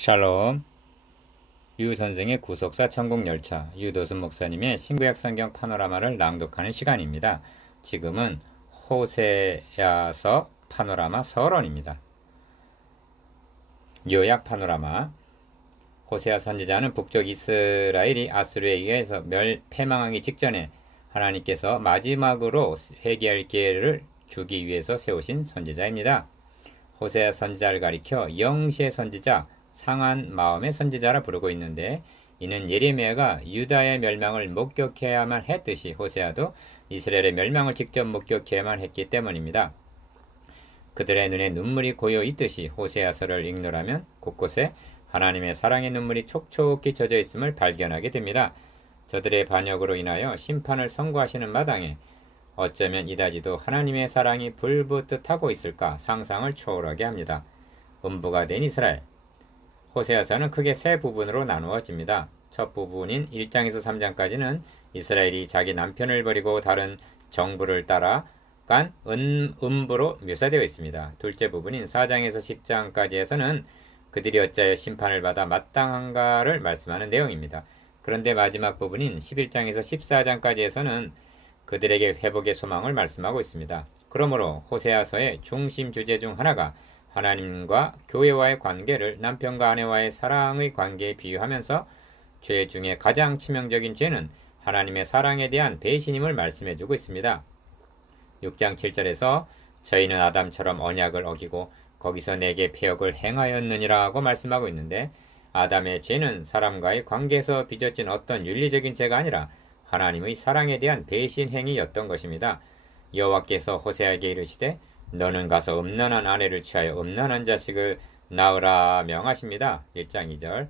샬롬. 유 선생의 구속사 천국열차, 유도순 목사님의 신구약 성경 파노라마를 낭독하는 시간입니다. 지금은 호세야서 파노라마 서론입니다. 요약 파노라마. 호세아 선지자는 북쪽 이스라엘이 아수르에 의해서 패망하기 직전에 하나님께서 마지막으로 회개할 기회를 주기 위해서 세우신 선지자입니다. 호세아 선지자를 가리켜 영시의 선지자, 상한 마음의 선지자라 부르고 있는데, 이는 예레미야가 유다의 멸망을 목격해야만 했듯이 호세아도 이스라엘의 멸망을 직접 목격해야만 했기 때문입니다. 그들의 눈에 눈물이 고여 있듯이 호세아서를 읽노라면 곳곳에 하나님의 사랑의 눈물이 촉촉히 젖어 있음을 발견하게 됩니다. 저들의 반역으로 인하여 심판을 선고하시는 마당에 어쩌면 이다지도 하나님의 사랑이 불붙듯 하고 있을까 상상을 초월하게 합니다. 음부가 된 이스라엘. 호세아서는 크게 세 부분으로 나누어집니다. 첫 부분인 1장에서 3장까지는 이스라엘이 자기 남편을 버리고 다른 정부를 따라간 음부로 묘사되어 있습니다. 둘째 부분인 4장에서 10장까지에서는 그들이 어찌하여 심판을 받아 마땅한가를 말씀하는 내용입니다. 그런데 마지막 부분인 11장에서 14장까지에서는 그들에게 회복의 소망을 말씀하고 있습니다. 그러므로 호세아서의 중심 주제 중 하나가 하나님과 교회와의 관계를 남편과 아내와의 사랑의 관계에 비유하면서 죄 중에 가장 치명적인 죄는 하나님의 사랑에 대한 배신임을 말씀해주고 있습니다. 6장 7절에서 저희는 아담처럼 언약을 어기고 거기서 내게 패역을 행하였느니라고 말씀하고 있는데, 아담의 죄는 사람과의 관계에서 빚어진 어떤 윤리적인 죄가 아니라 하나님의 사랑에 대한 배신 행위였던 것입니다. 여호와께서 호세아에게 이르시되 너는 가서 음란한 아내를 취하여 음란한 자식을 낳으라 명하십니다. 1장 2절.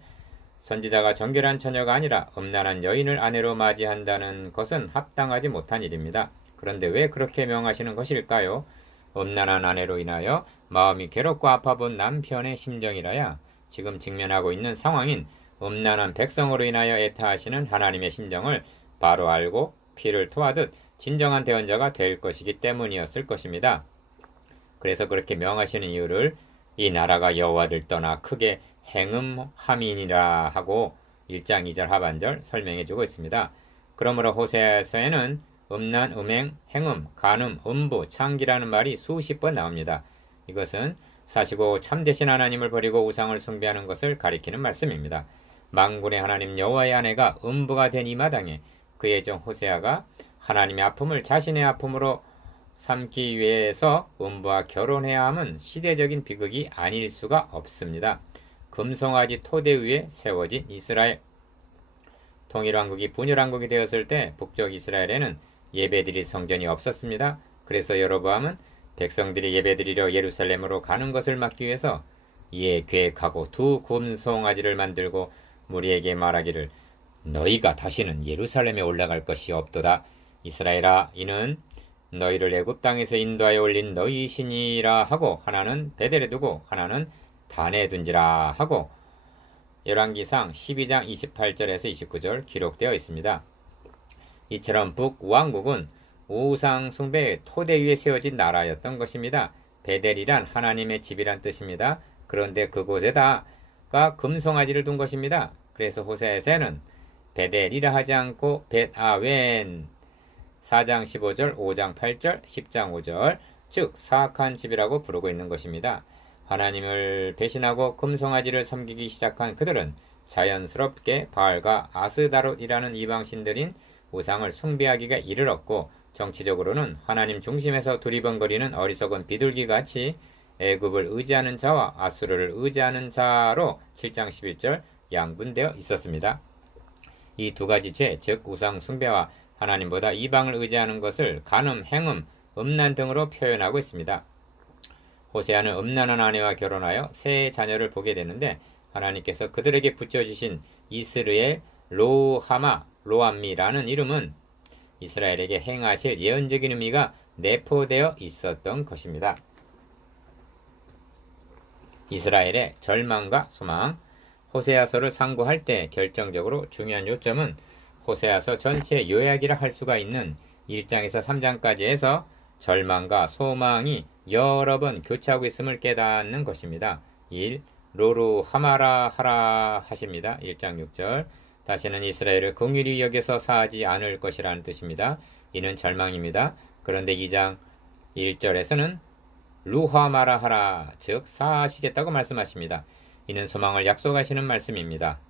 선지자가 정결한 처녀가 아니라 음란한 여인을 아내로 맞이한다는 것은 합당하지 못한 일입니다. 그런데 왜 그렇게 명하시는 것일까요? 음란한 아내로 인하여 마음이 괴롭고 아파본 남편의 심정이라야 지금 직면하고 있는 상황인 음란한 백성으로 인하여 애타하시는 하나님의 심정을 바로 알고 피를 토하듯 진정한 대언자가 될 것이기 때문이었을 것입니다. 그래서 그렇게 명하시는 이유를 이 나라가 여호와를 떠나 크게 행음함이니라 하고 1장 2절 하반절 설명해 주고 있습니다. 그러므로 호세아서에는 음란, 음행, 행음, 간음, 음부, 창기라는 말이 수십 번 나옵니다. 이것은 사시고 참되신 하나님을 버리고 우상을 숭배하는 것을 가리키는 말씀입니다. 만군의 하나님 여호와의 아내가 음부가 된 이 마당에 그의 종 호세아가 하나님의 아픔을 자신의 아픔으로 삼기 위해서 음부와 결혼해야 함은 시대적인 비극이 아닐 수가 없습니다. 금송아지 토대 위에 세워진 이스라엘. 통일왕국이 분열왕국이 되었을 때 북쪽 이스라엘에는 예배드릴 성전이 없었습니다. 그래서 여로보암은 백성들이 예배드리러 예루살렘으로 가는 것을 막기 위해서 이에 계획하고 두 금송아지를 만들고 무리에게 말하기를 너희가 다시는 예루살렘에 올라갈 것이 없도다. 이스라엘아, 이는 너희를 애굽 땅에서 인도하여 올린 너희 신이라 하고 하나는 베델에 두고 하나는 단에 둔지라 하고 열왕기상 12장 28절에서 29절 기록되어 있습니다. 이처럼 북왕국은 우상 숭배의 토대 위에 세워진 나라였던 것입니다. 베델이란 하나님의 집이란 뜻입니다. 그런데 그곳에다가 금송아지를 둔 것입니다. 그래서 호세아서는 베델이라 하지 않고 벳아웬 4장 15절, 5장 8절, 10장 5절, 즉 사악한 집이라고 부르고 있는 것입니다. 하나님을 배신하고 금송아지를 섬기기 시작한 그들은 자연스럽게 바알과 아스다롯이라는 이방신들인 우상을 숭배하기가 이르렀고, 정치적으로는 하나님 중심에서 두리번거리는 어리석은 비둘기같이 애굽을 의지하는 자와 아수르를 의지하는 자로 7장 11절 양분되어 있었습니다. 이 두 가지 죄, 즉 우상 숭배와 하나님보다 이방을 의지하는 것을 간음, 행음, 음란 등으로 표현하고 있습니다. 호세아는 음란한 아내와 결혼하여 세 자녀를 보게 되는데, 하나님께서 그들에게 붙여주신 이스르엘 로함미라는 이름은 이스라엘에게 행하실 예언적인 의미가 내포되어 있었던 것입니다. 이스라엘의 절망과 소망. 호세아서를 상고할 때 결정적으로 중요한 요점은 호세아서 전체 요약이라 할 수가 있는 1장에서 3장까지에서 절망과 소망이 여러 번 교차하고 있음을 깨닫는 것입니다. 1. 로루 하마라 하라 하십니다. 1장 6절. 다시는 이스라엘을 긍휼히 여겨서 사하지 않을 것이라는 뜻입니다. 이는 절망입니다. 그런데 2장 1절에서는 루하마라 하라, 즉 사하시겠다고 말씀하십니다. 이는 소망을 약속하시는 말씀입니다.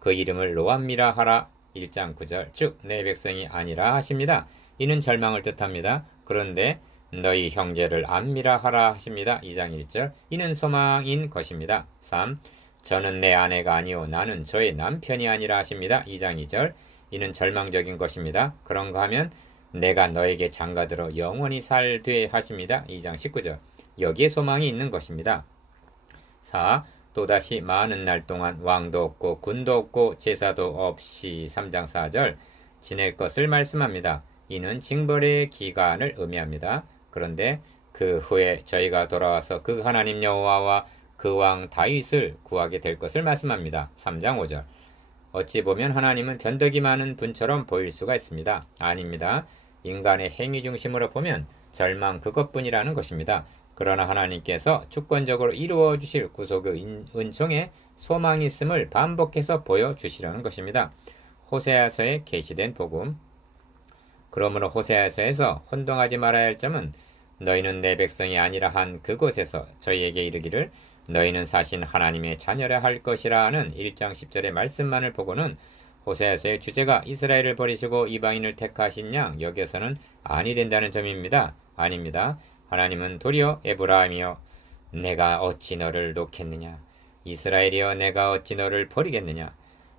그 이름을 로암미라 하라, 1장 9절, 즉 내 백성이 아니라 하십니다. 이는 절망을 뜻합니다. 그런데 너희 형제를 안미라 하라 하십니다. 2장 1절, 이는 소망인 것입니다. 3. 저는 내 아내가 아니요 나는 저의 남편이 아니라 하십니다. 2장 2절, 이는 절망적인 것입니다. 그런가 하면 내가 너에게 장가들어 영원히 살되 하십니다. 2장 19절, 여기에 소망이 있는 것입니다. 4. 또다시 많은 날 동안 왕도 없고 군도 없고 제사도 없이 3장 4절 지낼 것을 말씀합니다. 이는 징벌의 기간을 의미합니다. 그런데 그 후에 저희가 돌아와서 그 하나님 여호와와 그 왕 다윗을 구하게 될 것을 말씀합니다. 3장 5절. 어찌 보면 하나님은 변덕이 많은 분처럼 보일 수가 있습니다. 아닙니다. 인간의 행위 중심으로 보면 절망 그것뿐이라는 것입니다. 그러나 하나님께서 주권적으로 이루어 주실 구속의 은총에 소망이 있음을 반복해서 보여주시려는 것입니다. 호세아서에 계시된 복음. 그러므로 호세아서에서 혼동하지 말아야 할 점은 너희는 내 백성이 아니라 한 그곳에서 저희에게 이르기를 너희는 사신 하나님의 자녀라 할 것이라는 1장 10절의 말씀만을 보고는 호세아서의 주제가 이스라엘을 버리시고 이방인을 택하신 양 여기서는 아니 된다는 점입니다. 아닙니다. 하나님은 도리어 에브라임이여 내가 어찌 너를 놓겠느냐, 이스라엘이여 내가 어찌 너를 버리겠느냐,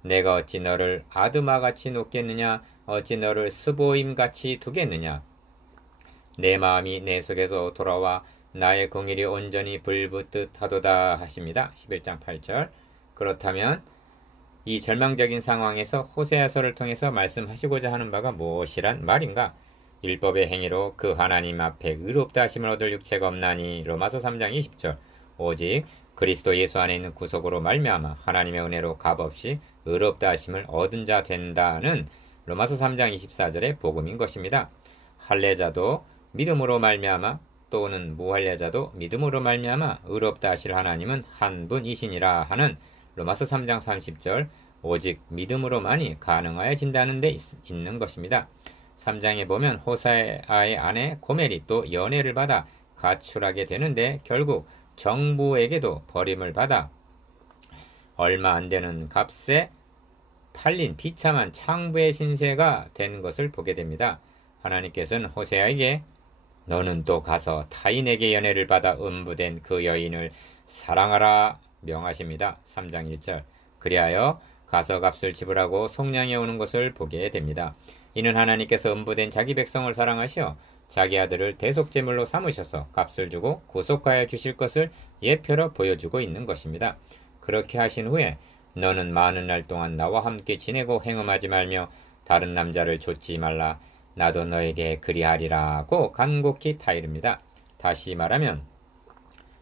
내가 어찌 너를 아드마같이 놓겠느냐, 어찌 너를 스보임같이 두겠느냐, 내 마음이 내 속에서 돌아와 나의 공일이 온전히 불붙듯 하도다 하십니다. 11장 8절. 그렇다면 이 절망적인 상황에서 호세아서를 통해서 말씀하시고자 하는 바가 무엇이란 말인가? 율법의 행위로 그 하나님 앞에 의롭다 하심을 얻을 육체가 없나니 로마서 3장 20절. 오직 그리스도 예수 안에 있는 구속으로 말미암아 하나님의 은혜로 값없이 의롭다 하심을 얻은 자 된다는 로마서 3장 24절의 복음인 것입니다. 할례자도 믿음으로 말미암아 또는 무할례자도 믿음으로 말미암아 의롭다 하실 하나님은 한 분이시니라 하는 로마서 3장 30절, 오직 믿음으로만이 가능하여진다는 데 있는 것입니다. 3장에 보면 호세아의 아내 고멜이 또 연애를 받아 가출하게 되는데 결국 정부에게도 버림을 받아 얼마 안 되는 값에 팔린 비참한 창부의 신세가 된 것을 보게 됩니다. 하나님께서는 호세아에게 너는 또 가서 타인에게 연애를 받아 음부된 그 여인을 사랑하라 명하십니다. 3장 1절. 그리하여 가서 값을 지불하고 속량해 오는 것을 보게 됩니다. 이는 하나님께서 음부된 자기 백성을 사랑하시어 자기 아들을 대속제물로 삼으셔서 값을 주고 구속하여 주실 것을 예표로 보여주고 있는 것입니다. 그렇게 하신 후에 너는 많은 날 동안 나와 함께 지내고 행음하지 말며 다른 남자를 좇지 말라. 나도 너에게 그리하리라고 간곡히 타이릅니다. 다시 말하면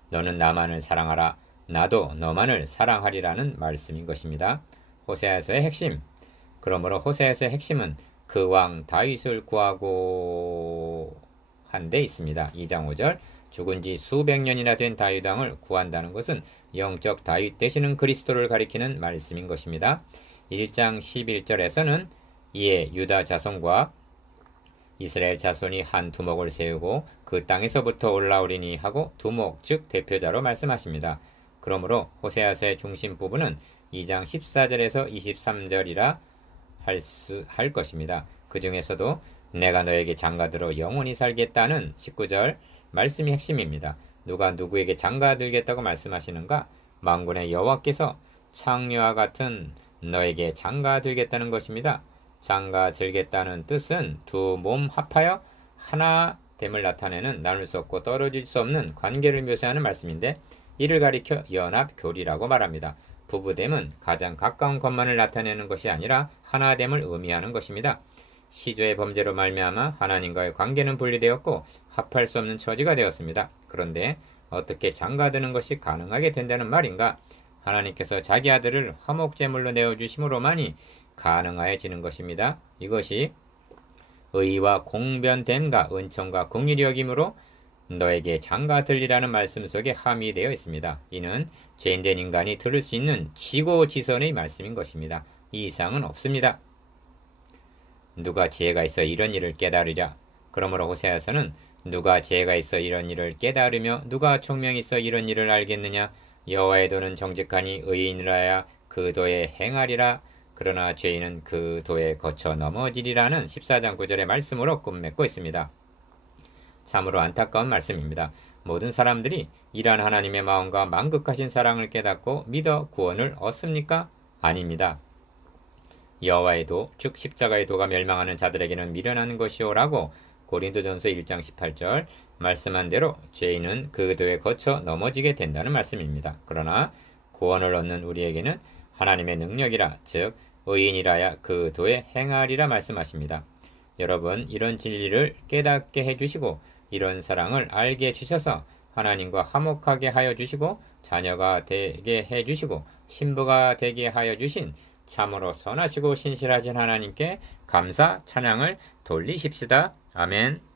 너는 나만을 사랑하라. 나도 너만을 사랑하리라는 말씀인 것입니다. 호세아서의 핵심. 그러므로 호세아서의 핵심은 그 왕 다윗을 구하고 한 데 있습니다. 2장 5절. 죽은 지 수백 년이나 된 다윗 왕을 구한다는 것은 영적 다윗 되시는 그리스도를 가리키는 말씀인 것입니다. 1장 11절에서는 이에 유다 자손과 이스라엘 자손이 한 두목을 세우고 그 땅에서부터 올라오리니 하고 두목 즉 대표자로 말씀하십니다. 그러므로 호세아서의 중심 부분은 2장 14절에서 23절이라 할 것입니다. 그 중에서도 내가 너에게 장가들어 영원히 살겠다는 19절 말씀이 핵심입니다. 누가 누구에게 장가들겠다고 말씀하시는가? 만군의 여호와께서 창녀와 같은 너에게 장가들겠다는 것입니다. 장가들겠다는 뜻은 두 몸 합하여 하나됨을 나타내는 나눌 수 없고 떨어질 수 없는 관계를 묘사하는 말씀인데 이를 가리켜 연합교리라고 말합니다. 부부됨은 가장 가까운 것만을 나타내는 것이 아니라 하나됨을 의미하는 것입니다. 시조의 범죄로 말미암아 하나님과의 관계는 분리되었고 합할 수 없는 처지가 되었습니다. 그런데 어떻게 장가드는 것이 가능하게 된다는 말인가? 하나님께서 자기 아들을 화목제물로 내어주심으로만이 가능하여지는 것입니다. 이것이 의와 공변됨과 은총과 공의력이므로 너에게 장가 들리라는 말씀 속에 함의되어 있습니다. 이는 죄인된 인간이 들을 수 있는 지고지선의 말씀인 것입니다. 이 이상은 없습니다. 누가 지혜가 있어 이런 일을 깨달으랴. 그러므로 호세아서는 누가 지혜가 있어 이런 일을 깨달으며 누가 총명이 있어 이런 일을 알겠느냐. 여호와의 도는 정직하니 의인이라야 그 도에 행하리라. 그러나 죄인은 그 도에 거쳐 넘어지리라는 14장 9절의 말씀으로 끝맺고 있습니다. 참으로 안타까운 말씀입니다. 모든 사람들이 이러한 하나님의 마음과 만극하신 사랑을 깨닫고 믿어 구원을 얻습니까? 아닙니다. 여호와의 도, 즉 십자가의 도가 멸망하는 자들에게는 미련한 것이오라고 고린도전서 1장 18절 말씀한 대로 죄인은 그 도에 거쳐 넘어지게 된다는 말씀입니다. 그러나 구원을 얻는 우리에게는 하나님의 능력이라, 즉 의인이라야 그 도에 행하리라 말씀하십니다. 여러분, 이런 진리를 깨닫게 해주시고 이런 사랑을 알게 해주셔서 하나님과 화목하게 하여 주시고 자녀가 되게 해주시고 신부가 되게 하여 주신 참으로 선하시고 신실하신 하나님께 감사 찬양을 돌리십시다. 아멘.